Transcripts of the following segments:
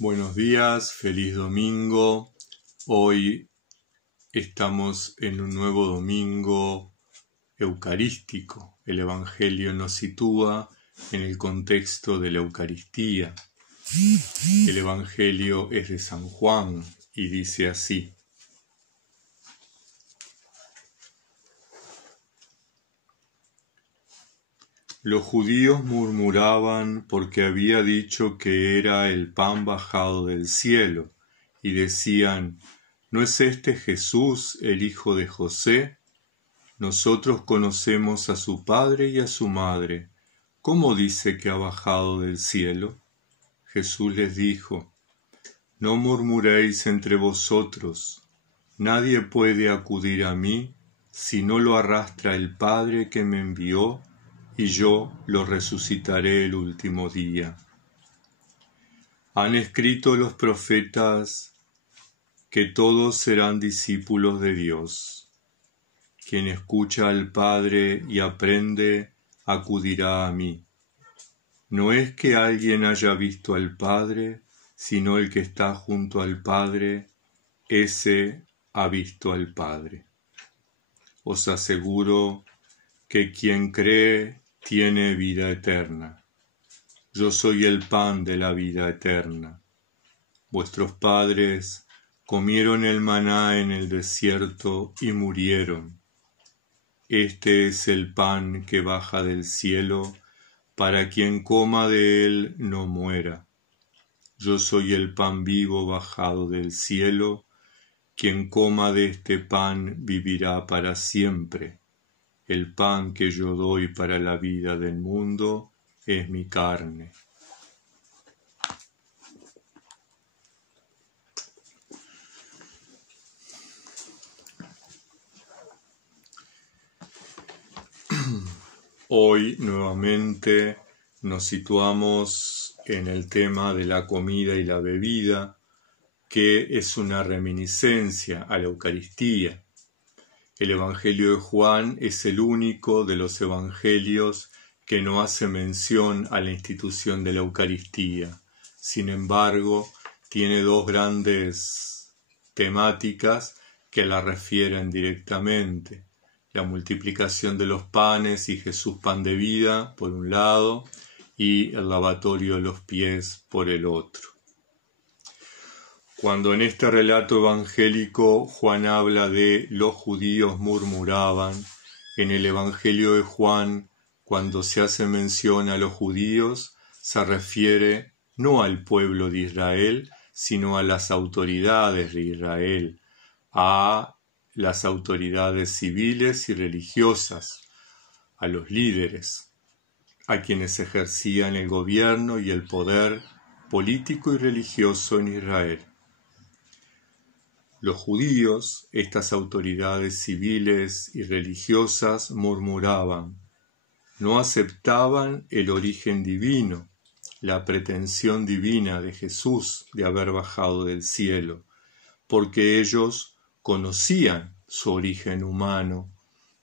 Buenos días, feliz domingo. Hoy estamos en un nuevo domingo eucarístico. El Evangelio nos sitúa en el contexto de la Eucaristía. El Evangelio es de San Juan y dice así: Los judíos murmuraban porque había dicho que era el pan bajado del cielo, y decían: ¿No es este Jesús, el hijo de José? Nosotros conocemos a su padre y a su madre. ¿Cómo dice que ha bajado del cielo? Jesús les dijo: No murmuréis entre vosotros. Nadie puede acudir a mí si no lo arrastra el Padre que me envió, y yo lo resucitaré el último día. Han escrito los profetas que todos serán discípulos de Dios. Quien escucha al Padre y aprende, acudirá a mí. No es que alguien haya visto al Padre, sino el que está junto al Padre, ese ha visto al Padre. Os aseguro que quien cree tiene vida eterna. Yo soy el pan de la vida eterna. Vuestros padres comieron el maná en el desierto y murieron. Este es el pan que baja del cielo, para quien coma de él no muera. Yo soy el pan vivo bajado del cielo. Quien coma de este pan vivirá para siempre. El pan que yo doy para la vida del mundo es mi carne. Hoy nuevamente nos situamos en el tema de la comida y la bebida, que es una reminiscencia a la Eucaristía. El Evangelio de Juan es el único de los evangelios que no hace mención a la institución de la Eucaristía. Sin embargo, tiene dos grandes temáticas que la refieren directamente: la multiplicación de los panes y Jesús pan de vida, por un lado, y el lavatorio de los pies, por el otro. Cuando en este relato evangélico Juan habla de los judíos murmuraban, en el Evangelio de Juan, cuando se hace mención a los judíos, se refiere no al pueblo de Israel, sino a las autoridades de Israel, a las autoridades civiles y religiosas, a los líderes, a quienes ejercían el gobierno y el poder político y religioso en Israel. Los judíos, estas autoridades civiles y religiosas, murmuraban, no aceptaban el origen divino, la pretensión divina de Jesús de haber bajado del cielo, porque ellos conocían su origen humano,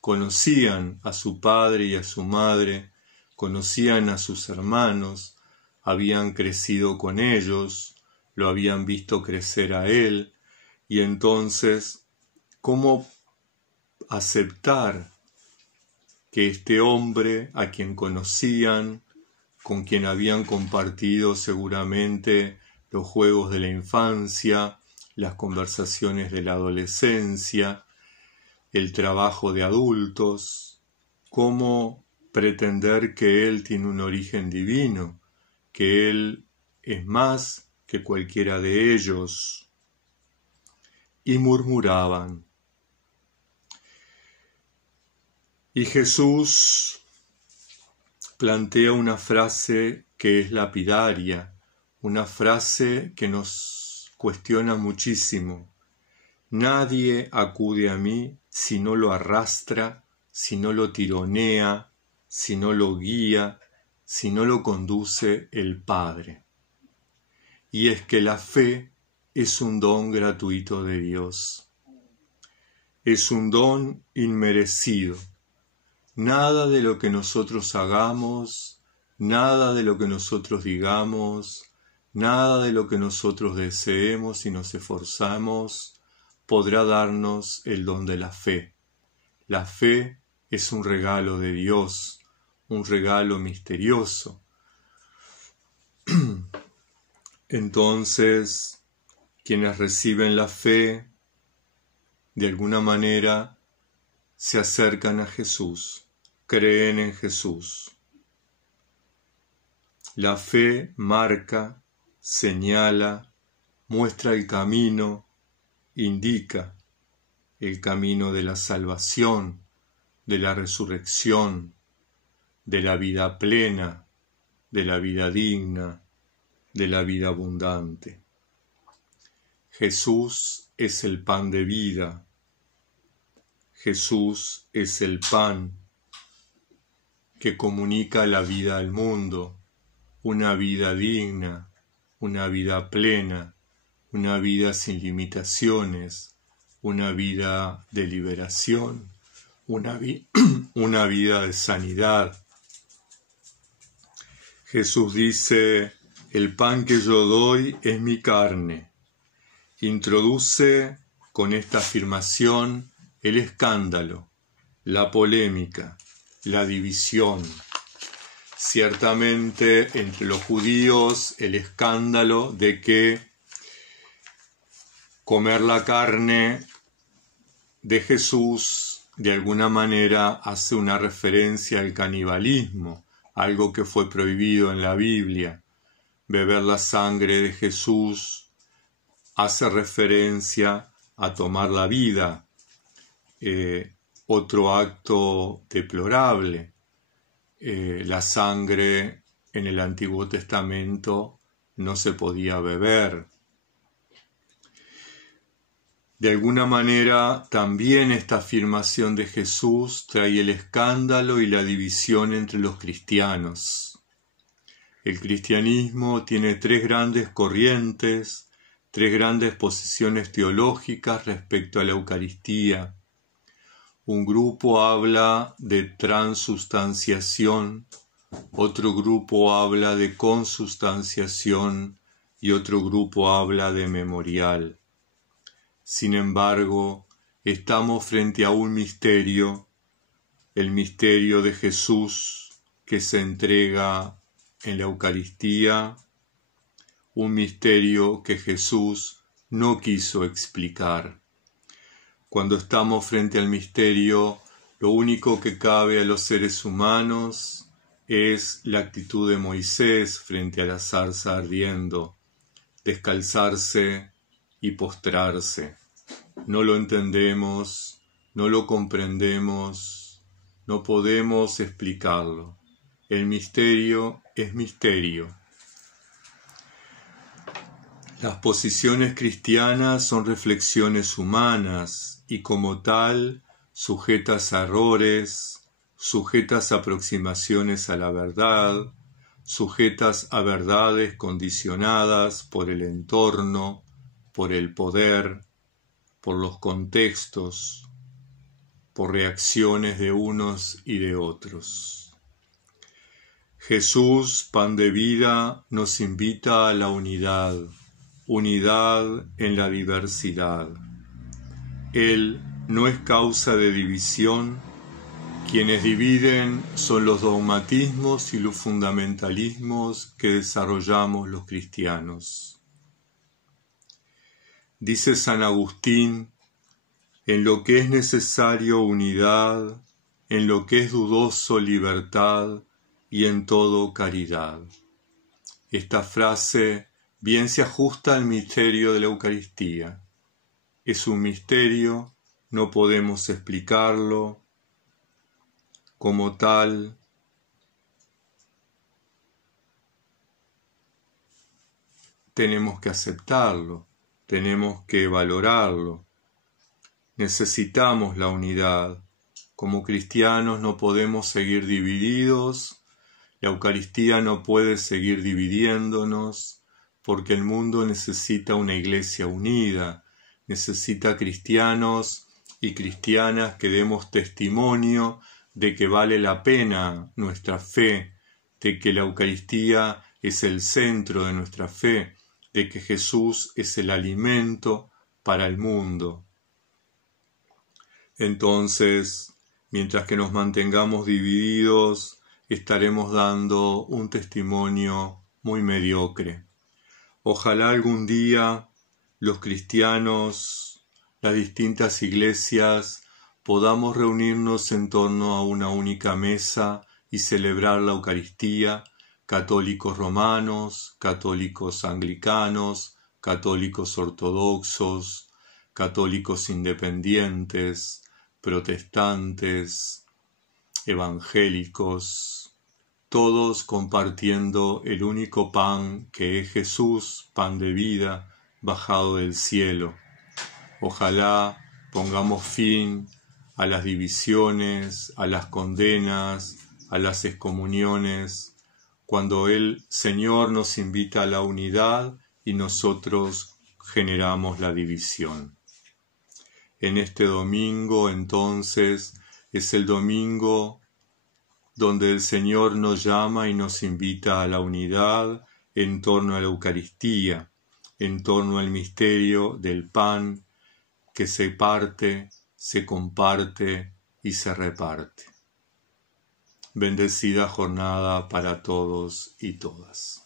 conocían a su padre y a su madre, conocían a sus hermanos, habían crecido con ellos, lo habían visto crecer a él. Y entonces, ¿cómo aceptar que este hombre, a quien conocían, con quien habían compartido seguramente los juegos de la infancia, las conversaciones de la adolescencia, el trabajo de adultos, cómo pretender que él tiene un origen divino, que él es más que cualquiera de ellos? Y murmuraban. Y Jesús plantea una frase que es lapidaria, una frase que nos cuestiona muchísimo. Nadie acude a mí si no lo arrastra, si no lo tironea, si no lo guía, si no lo conduce el Padre. Y es que la fe es un don gratuito de Dios. Es un don inmerecido. Nada de lo que nosotros hagamos, nada de lo que nosotros digamos, nada de lo que nosotros deseemos y nos esforzamos podrá darnos el don de la fe. La fe es un regalo de Dios, un regalo misterioso. Entonces, quienes reciben la fe, de alguna manera, se acercan a Jesús, creen en Jesús. La fe marca, señala, muestra el camino, indica el camino de la salvación, de la resurrección, de la vida plena, de la vida digna, de la vida abundante. Jesús es el pan de vida. Jesús es el pan que comunica la vida al mundo, una vida digna, una vida plena, una vida sin limitaciones, una vida de liberación, una vida de sanidad. Jesús dice, el pan que yo doy es mi carne. Introduce con esta afirmación el escándalo, la polémica, la división. Ciertamente entre los judíos el escándalo de que comer la carne de Jesús de alguna manera hace una referencia al canibalismo, algo que fue prohibido en la Biblia. Beber la sangre de Jesús hace referencia a tomar la vida, otro acto deplorable. La sangre en el Antiguo Testamento no se podía beber. De alguna manera, también esta afirmación de Jesús trae el escándalo y la división entre los cristianos. El cristianismo tiene tres grandes corrientes, tres grandes posiciones teológicas respecto a la Eucaristía. Un grupo habla de transubstanciación, otro grupo habla de consubstanciación y otro grupo habla de memorial. Sin embargo, estamos frente a un misterio, el misterio de Jesús que se entrega en la Eucaristía, un misterio que Jesús no quiso explicar. Cuando estamos frente al misterio, lo único que cabe a los seres humanos es la actitud de Moisés frente a la zarza ardiendo, descalzarse y postrarse. No lo entendemos, no lo comprendemos, no podemos explicarlo. El misterio es misterio. Las posiciones cristianas son reflexiones humanas y como tal sujetas a errores, sujetas a aproximaciones a la verdad, sujetas a verdades condicionadas por el entorno, por el poder, por los contextos, por reacciones de unos y de otros. Jesús, pan de vida, nos invita a la unidad, unidad en la diversidad. Él no es causa de división. Quienes dividen son los dogmatismos y los fundamentalismos que desarrollamos los cristianos. Dice San Agustín, en lo que es necesario unidad, en lo que es dudoso libertad y en todo caridad. Esta frase bien se ajusta al misterio de la Eucaristía. Es un misterio, no podemos explicarlo. Como tal, tenemos que aceptarlo, tenemos que valorarlo. Necesitamos la unidad. Como cristianos no podemos seguir divididos. La Eucaristía no puede seguir dividiéndonos, porque el mundo necesita una iglesia unida, necesita cristianos y cristianas que demos testimonio de que vale la pena nuestra fe, de que la Eucaristía es el centro de nuestra fe, de que Jesús es el alimento para el mundo. Entonces, mientras que nos mantengamos divididos, estaremos dando un testimonio muy mediocre. Ojalá algún día los cristianos, las distintas iglesias, podamos reunirnos en torno a una única mesa y celebrar la Eucaristía, católicos romanos, católicos anglicanos, católicos ortodoxos, católicos independientes, protestantes, evangélicos, todos compartiendo el único pan que es Jesús, pan de vida, bajado del cielo. Ojalá pongamos fin a las divisiones, a las condenas, a las excomuniones, cuando el Señor nos invita a la unidad y nosotros generamos la división. En este domingo, entonces, es el domingo donde el Señor nos llama y nos invita a la unidad en torno a la Eucaristía, en torno al misterio del pan que se parte, se comparte y se reparte. Bendecida jornada para todos y todas.